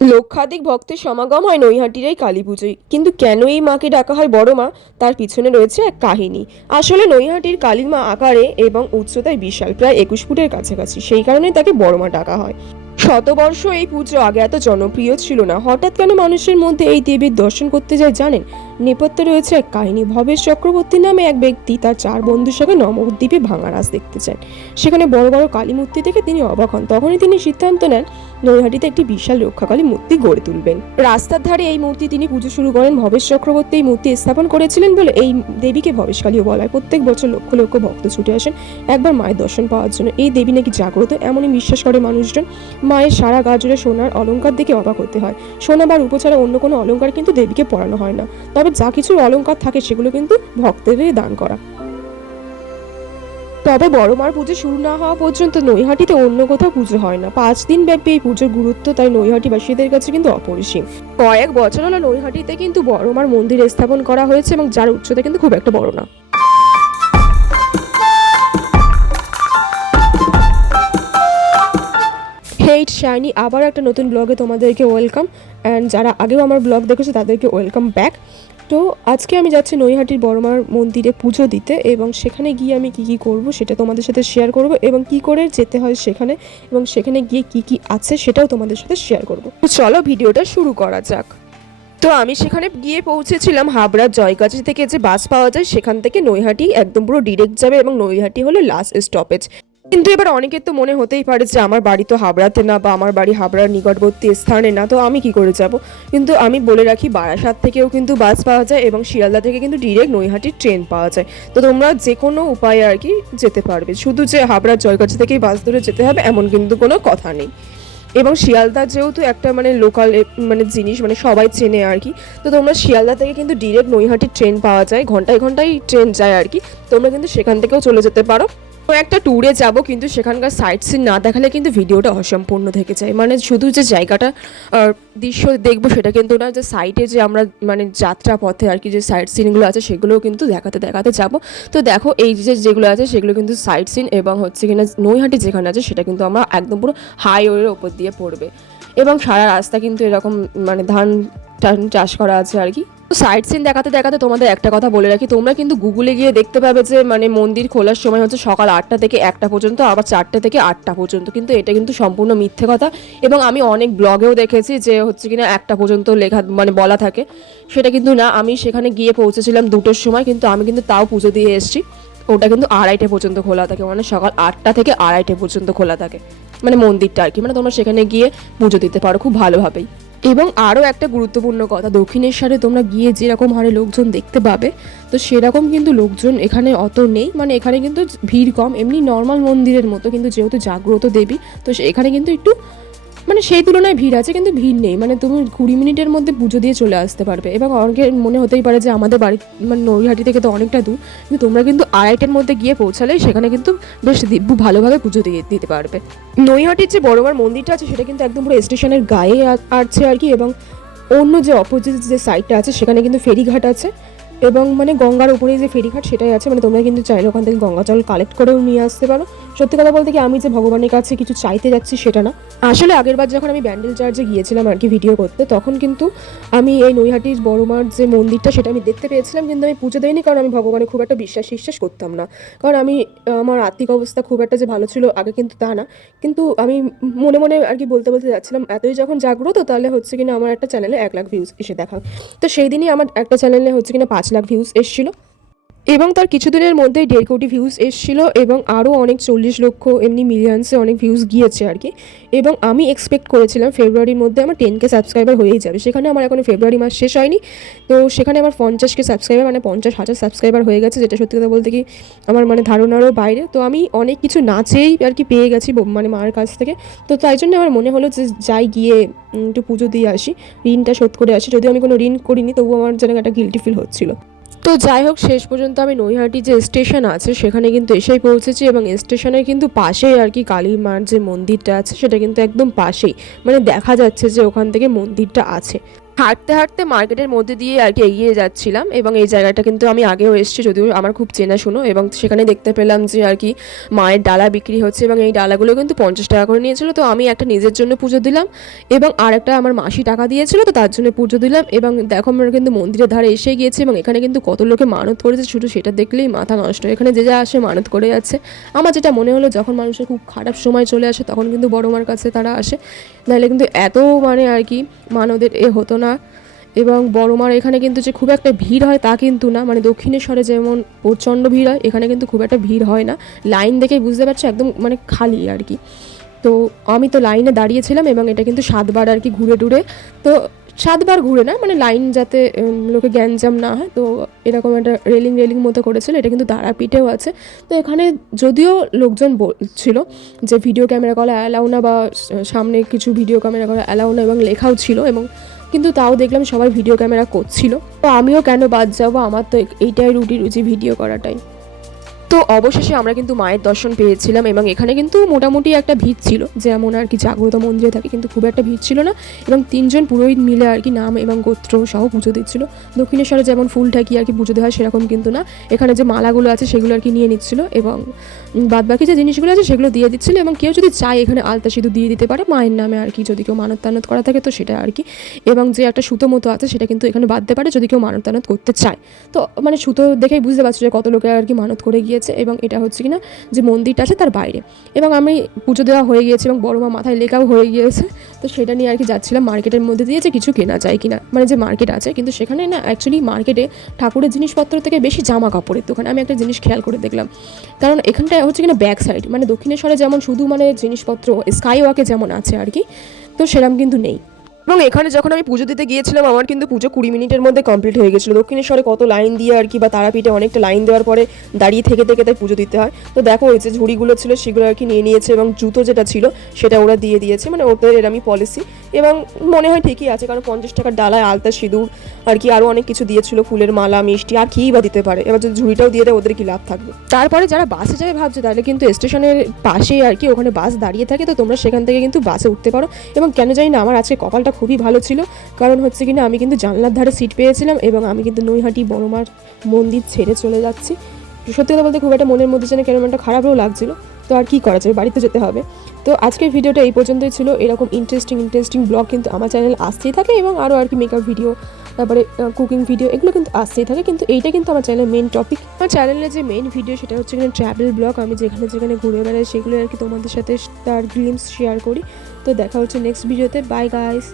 লক্ষাধিক ভক্তের সমাগম হয় নৈহাটির এই কালী পুজোয়। কিন্তু কেন এই মাকে ডাকা হয় বড় মা, তার পিছনে রয়েছে এক কাহিনী। আসলে নৈহাটির কালী মা আকারে এবং উচ্চতায় বিশাল, প্রায় 21 ফুটের কাছাকাছি, সেই কারণে তাকে বড় মা ডাকা হয়। শতবর্ষ এই পুজো আগে এত জনপ্রিয় ছিল না। হঠাৎ কেন মানুষের মধ্যে এই দেবীর দর্শন করতে যায় জানেন? নেপথ্যে রয়েছে এক কাহিনী। ভবেশ চক্রবর্তী নামে এক ব্যক্তি তার 4 বন্ধুর সঙ্গে নবদ্বীপে ভাঙা রাস দেখতে চান। সেখানে বড় বড় কালী মূর্তি দেখে তিনি অবাক হন। তখনই তিনি সিদ্ধান্ত নেন নৈহাটিতে একটি বিশাল রক্ষাকালী মূর্তি গড়ে তুলবেন। রাস্তার ধারে এই মূর্তি তিনি পুজো শুরু করেন। ভবেশ চক্রবর্তী এই মূর্তি স্থাপন করেছিলেন বলে এই দেবীকে ভবেশকালীও বলা হয়। প্রত্যেক বছর লক্ষ লক্ষ ভক্ত ছুটে আসেন একবার মায়ের দর্শন পাওয়ার জন্য। এই দেবী নাকি জাগ্রত, এমনই বিশ্বাস করে মানুষজন। মায়ের সারা গা জুড়ে সোনার অলংকার দেখে অবাক হতে হয়। সোনা বা রূপো ছাড়া অন্য কোনো অলংকার কিন্তু দেবীকে পরানো হয় না। তবে যা কিছু অলংকার থাকে সেগুলো কিন্তু ভক্তদের দান করা। তবে বড় মার পুজো শুরু না হওয়া পর্যন্ত নৈহাটিতে অন্য কোথাও পুজো হয় না। 5 দিন ব্যাপী এই পুজোর গুরুত্ব তাই নৈহাটিবাসীদের কাছে কিন্তু অপরিসীম। কয়েক বছর হলো নৈহাটিতে কিন্তু বড় মার মন্দির স্থাপন করা হয়েছে এবং যার উচ্চতা কিন্তু খুব একটা বড় না। হেইট শাইনি আবার একটা নতুন ব্লগে তোমাদেরকে ওয়েলকাম। অ্যান্ড যারা আগেও আমার ব্লগ দেখেছে তাদেরকে ওয়েলকাম ব্যাক। তো আজকে আমি যাচ্ছি নৈহাটির বড়মার মন্দিরে পুজো দিতে, এবং সেখানে গিয়ে আমি কি কি করব সেটা তোমাদের সাথে শেয়ার করব, এবং কি করে যেতে হয় সেখানে, এবং সেখানে গিয়ে কি কি আছে সেটাও তোমাদের সাথে শেয়ার করব। তো চলো ভিডিওটা শুরু করা যাক। তো আমি সেখানে গিয়ে পৌঁছেছিলাম হাবড়ার জয়গাছি থেকে যে বাস পাওয়া যায় সেখান থেকে নৈহাটি একদম পুরো ডিরেক্ট যাবে, এবং নৈহাটি হলো লাস্ট স্টপেজ। কিন্তু এবার অনেকের তো মনে হতেই পারে যে আমার বাড়ি তো হাবড়াতে না, বা আমার বাড়ি হাবড়ার নিকটবর্তী স্থানে না, তো আমি কি করে যাব। কিন্তু আমি বলে রাখি, বারাসাত থেকেও কিন্তু বাস পাওয়া যায় এবং শিয়ালদা থেকে কিন্তু ডিরেক্ট নৈহাটির ট্রেন পাওয়া যায়। তো তোমরা যে কোনো উপায়ে আর কি যেতে পারবে, শুধু যে হাবড়ার জয়গাছি থেকেই বাস ধরে যেতে হবে এমন কিন্তু কোনো কথা নেই। এবং শিয়ালদা যেহেতু একটা মানে লোকাল মানে জিনিস, মানে সবাই চেনে আর কি, তো তোমরা শিয়ালদা থেকে কিন্তু ডিরেক্ট নৈহাটির ট্রেন পাওয়া যায়, ঘন্টায় ঘন্টায় ট্রেন যায় আর কি। তোমরা কিন্তু সেখান থেকেও চলে যেতে পারো। তো একটা ট্যুরে যাব, কিন্তু সেখানকার সাইট সিন না দেখালে কিন্তু ভিডিওটা অসম্পূর্ণ থেকে যায়। মানে শুধু যে জায়গাটা দৃশ্য দেখবো সেটা কিন্তু না, যে সাইটে যে আমরা মানে যাত্রা পথে আর কি যে সাইট সিনগুলো আছে সেগুলোও কিন্তু দেখাতে দেখাতে যাব। তো দেখো এই যে যেগুলো আছে সেগুলো কিন্তু সাইট সিন, এবং হচ্ছে কিনা নৈহাটি যেখানে আছে সেটা কিন্তু আমরা একদম পুরো হাইওয়ের ওপর দিয়ে পড়বে, এবং সারা রাস্তা কিন্তু এরকম মানে ধান টান চাষ করা আছে আর কি। সাইট সিন দেখাতে দেখাতে তোমাদের একটা কথা বলে রাখি, তোমরা কিন্তু গুগলে গিয়ে দেখতে পাবে যে মানে মন্দির খোলার সময় হচ্ছে সকাল 8টা থেকে 1টা পর্যন্ত, আবার 4টে থেকে 8টা পর্যন্ত, কিন্তু এটা কিন্তু সম্পূর্ণ মিথ্যে কথা। এবং আমি অনেক ব্লগেও দেখেছি যে হচ্ছে কিনা 1টা পর্যন্ত লেখা মানে বলা থাকে, সেটা কিন্তু না। আমি সেখানে গিয়ে পৌঁছেছিলাম 2টোর সময়, কিন্তু আমি কিন্তু তাও পুজো দিয়ে এসেছি। ওটা কিন্তু 2:30টে পর্যন্ত খোলা থাকে, মানে সকাল 8টা থেকে 2:30টে পর্যন্ত খোলা থাকে মানে মন্দিরটা আর কি। মানে তোমরা সেখানে গিয়ে পুজো দিতে পারো খুব ভালোভাবেই। এবং আরও একটা গুরুত্বপূর্ণ কথা, দক্ষিণেশ্বরে তোমরা গিয়ে যেরকম হারে লোকজন দেখতে পাবে, তো সেরকম কিন্তু লোকজন এখানে অত নেই। মানে এখানে কিন্তু ভিড় কম, এমনি নর্মাল মন্দিরের মতো, কিন্তু যেহেতু জাগ্রত দেবী তো এখানে কিন্তু একটু মানে সেই তুলনায় ভিড় আছে, কিন্তু ভিড় নেই। মানে তুমি 20 মিনিটের মধ্যে পুজো দিয়ে চলে আসতে পারবে। এবং অনেকের মনে হতেই পারে যে আমাদের বাড়ি মানে নৈহাটি থেকে তো অনেকটা দূর, কিন্তু তোমরা কিন্তু 2:30টার মধ্যে গিয়ে পৌঁছালে সেখানে কিন্তু বেশ দিব্য ভালোভাবে পুজো দিয়ে দিতে পারবে। নৈহাটির যে বড়মার মন্দিরটা আছে সেটা কিন্তু একদম পুরো স্টেশনের গায়ে আছে আর কি। এবং অন্য যে অপোজিট যে সাইডটা আছে সেখানে কিন্তু ফেরিঘাট আছে, এবং মানে গঙ্গার উপরে যে ফেরিঘাট সেটাই আছে। মানে তোমরা কিন্তু চাইলে ওখান থেকে গঙ্গা জল কালেক্ট করেও নিয়ে আসতে পারো। সত্যি কথা বলতে কি, আমি যে ভগবানের কাছে কিছু চাইতে যাচ্ছি সেটা না। আসলে আগেরবার যখন আমি ব্যান্ডেল চার্চে গিয়েছিলাম আর কি ভিডিও করতে, তখন কিন্তু আমি এই নৈহাটির বড়মার যে মন্দিরটা সেটা আমি দেখতে পেয়েছিলাম, কিন্তু আমি পুজো দিইনি, কারণ আমি ভগবানের খুব একটা বিশ্বাস করতাম না। কারণ আমি আমার আর্থিক অবস্থা খুব একটা যে ভালো ছিল আগে, কিন্তু তা না। কিন্তু আমি মনে মনে আর কি বলতে বলতে যাচ্ছিলাম, এতই যখন জাগ্রত তাহলে হচ্ছে কিনা আমার একটা চ্যানেলে 1 লাখ ভিউজ এসে দেখা। তো সেই দিনই আমার একটা চ্যানেলে হচ্ছে কিনা 5 লাখ ভিউজ এসেছিলো, এবং তার কিছুদিনের মধ্যেই 1.5 কোটি ভিউজ এসেছিলো, এবং আরও অনেক 40 লক্ষ এমনি মিলিয়ন্সে অনেক ভিউজ গিয়েছে আর কি। এবং আমি এক্সপেক্ট করেছিলাম ফেব্রুয়ারির মধ্যে আমার 10K সাবস্ক্রাইবার হয়েই যাবে। সেখানে আমার এখনও ফেব্রুয়ারি মাস শেষ হয়নি, তো সেখানে আমার 50K সাবস্ক্রাইবার মানে 50,000 সাবস্ক্রাইবার হয়ে গেছে, যেটা সত্যি কথা বলতে কি আমার মানে ধারণারও বাইরে। তো আমি অনেক কিছু না চেয়েই আর কি পেয়ে গেছি মানে মার কাছ থেকে। তো তাই জন্য আমার মনে হলো যে যাই গিয়ে একটু পুজো দিয়ে আসি, ঋণটা শোধ করে আসি। যদিও আমি কোনো ঋণ করিনি, তবুও আমার যেন একটা গিল্টি ফিল হচ্ছিলো। তো যাই হোক, শেষ পর্যন্ত আমি নৈহাটি যে স্টেশন আছে সেখানে কিন্তু এসেই পৌঁছেছি, এবং স্টেশনের কিন্তু পাশেই আর কি কালী মার যে মন্দিরটা আছে সেটা কিন্তু একদম পাশেই, মানে দেখা যাচ্ছে যে ওখান থেকে মন্দিরটা আছে। হাঁটতে হাঁটতে মার্কেটের মধ্যে দিয়ে আর কি এগিয়ে যাচ্ছিলাম এবং এই জায়গাটা কিন্তু আমি আগেও এসেছি, যদিও আমার খুব চেনাশুনো, এবং সেখানে দেখতে পেলাম যে আর কি মায়ের ডালা বিক্রি হচ্ছে এবং এই ডালাগুলো কিন্তু 50 টাকা করে নিয়েছিল। তো আমি একটা নিজের জন্য পুজো দিলাম এবং আর একটা আমার মাসি টাকা দিয়েছিল, তো তার জন্য পুজো দিলাম। এবং দেখো আমরা কিন্তু মন্দিরের ধারে এসে গিয়েছি এবং এখানে কিন্তু কত লোকে মানত করেছে, শুধু সেটা দেখলেই মাথা নষ্ট। এখানে যে যা আসে মানত করে যাচ্ছে। আমার যেটা মনে হলো, যখন মানুষের খুব খারাপ সময় চলে আসে তখন কিন্তু বড় মার কাছে তারা আসে, নাহলে কিন্তু এত মানে আর কি মানদের হতো না। এবং বড় মার এখানে কিন্তু যে খুব একটা ভিড় হয় তা কিন্তু না, মানে দক্ষিণেশ্বরে যেমন প্রচণ্ড ভিড় হয় এখানে কিন্তু খুব একটা ভিড় হয় না। লাইন দেখেই বুঝতে পারছো একদম মানে খালি আর কি। তো আমি তো লাইনে দাঁড়িয়েছিলাম এবং এটা কিন্তু 7বার আর কি ঘুরে টুরে, তো 7বার ঘুরে না, মানে লাইন যাতে লোকে গ্যাঞ্জাম না হয়, তো এরকম একটা রেলিং মতো করেছিল। এটা কিন্তু তারাপীঠেও আছে। তো এখানে যদিও লোকজন বলছিল যে ভিডিও ক্যামেরা করা অ্যালাউ না, বা সামনে কিছু ভিডিও ক্যামেরা করা অ্যালাউ না, এবং লেখাও ছিল, এবং কিন্তু তাও দেখলাম সবাই ভিডিও ক্যামেরা করছিল। তো আমিও কেন বাদ যাবো, আমার তো এইটাই রুচি ভিডিও করাটাই। তো অবশেষে আমরা কিন্তু মায়ের দর্শন পেয়েছিলাম এবং এখানে কিন্তু মোটামুটি একটা ভিড় ছিল, যেমন আর কি জাগ্রত মন্দিরে থাকে, কিন্তু খুব একটা ভিড় ছিল না। এবং 3জন পুরোহিত মিলে আর কি নাম এবং গোত্র সহ পুজো দিচ্ছিল। দক্ষিণেশ্বরে যেমন ফুল ঠাকি আর কি পুজো দেওয়া হয় সেরকম কিন্তু না, এখানে যে মালাগুলো আছে সেগুলো আর কি নিয়ে নিচ্ছিল এবং বাদবাকি যে জিনিসগুলো আছে সেগুলো দিয়ে দিচ্ছিল। এবং কেউ যদি চায় এখানে আলতা সিঁদুর দিয়ে দিতে পারে মায়ের নামে আর কি, যদি কেউ মানত করা থাকে তো সেটা আর কি। এবং যে একটা সুতো মতো আছে সেটা কিন্তু এখানে বাঁধতে পারে যদি কেউ মানত করতে চায়। তো মানে সুতো দেখেই বুঝতে পারছো যে কত লোকে আর কি মানত করে গিয়েছে। এবং এটা হচ্ছে কিনা যে মন্দিরটা আছে তার বাইরে। এবং আমি পুজো দেওয়া হয়ে গিয়েছে এবং বড় মা মাথায় লেখাও হয়ে গিয়েছে, তো সেটা নিয়ে আর কি যাচ্ছিলাম মার্কেটের মধ্যে দিয়ে যে কিছু কেনা যায় কিনা, মানে যে মার্কেট আছে, কিন্তু সেখানে না অ্যাকচুয়ালি মার্কেটে ঠাকুরের জিনিসপত্র থেকে বেশি জামা কাপড়ের দোকান। আমি একটা জিনিস খেয়াল করে দেখলাম, কারণ এখানটা হচ্ছে কিনা ব্যাক সাইড, মানে দক্ষিণেশ্বরে যেমন শুধু মানে জিনিসপত্র স্কাই ওয়াকে যেমন আছে আর কি, তো সেরকম কিন্তু নেই। এবং এখানে যখন আমি পুজো দিতে গিয়েছিলাম আমার কিন্তু পুজো 20 মিনিটের মধ্যে কমপ্লিট হয়ে গেছিলো। দক্ষিণেশ্বরে কত লাইন দিয়ে আর কি, বা তারাপীঠে অনেকটা লাইন দেওয়ার পরে দাঁড়িয়ে থেকে তাই পুজো দিতে হয়। তো দেখো ওই যে ঝুড়িগুলো ছিল সেগুলো আর কি নিয়ে নিয়েছে এবং জুতো যেটা ছিল সেটা ওরা দিয়ে দিয়েছে, মানে ওদের এরমই পলিসি। এবং মনে হয় ঠিকই আছে, কারণ 50 টাকার ডালায় আলতা সিঁদুর আর কি আরও অনেক কিছু দিয়েছিল, ফুলের মালা মিষ্টি, আর কী বা দিতে পারে। এবার যদি ঝুড়িটাও দিয়ে দেয় ওদের কি লাভ থাকবে। তারপরে যারা বাসে যাবে ভাবছে, তাহলে কিন্তু স্টেশনের পাশেই আর কি ওখানে বাস দাঁড়িয়ে থাকে, তো তোমরা সেখান থেকে কিন্তু বাসে উঠতে পারো। এবং কেন জানি না আমার আজকে কপালটা খুবই ভালো ছিল, কারণ হচ্ছে কিনা আমি কিন্তু জানলার ধারে সিট পেয়েছিলাম এবং আমি কিন্তু নৈহাটি বড়মার মন্দির ছেড়ে চলে যাচ্ছি। সত্যি কথা বলতে খুব একটা মনের মধ্যে যেন কেমন একটা খারাপও লাগছিল, তো আর কি করা যায়, বাড়িতে যেতে হবে। তো আজকের ভিডিওটা এই পর্যন্তই ছিল। এরকম ইন্টারেস্টিং ব্লগ কিন্তু আমার চ্যানেল আসতেই থাকে এবং আরও আর কি মেকআপ ভিডিও, তারপরে কুকিং ভিডিও, এগুলো কিন্তু আসতেই থাকে। কিন্তু এইটা কিন্তু আমার চ্যানেলের মেন টপিক। আমার চ্যানেলের যে মেন ভিডিও সেটা হচ্ছে কিনা ট্রাভেল ব্লগ, আমি যেখানে যেখানে ঘুরে বেড়াই সেগুলো আর কি তোমাদের সাথে তার গ্লিমস শেয়ার করি। তো দেখা হচ্ছে নেক্সট ভিডিওতে। Bye guys.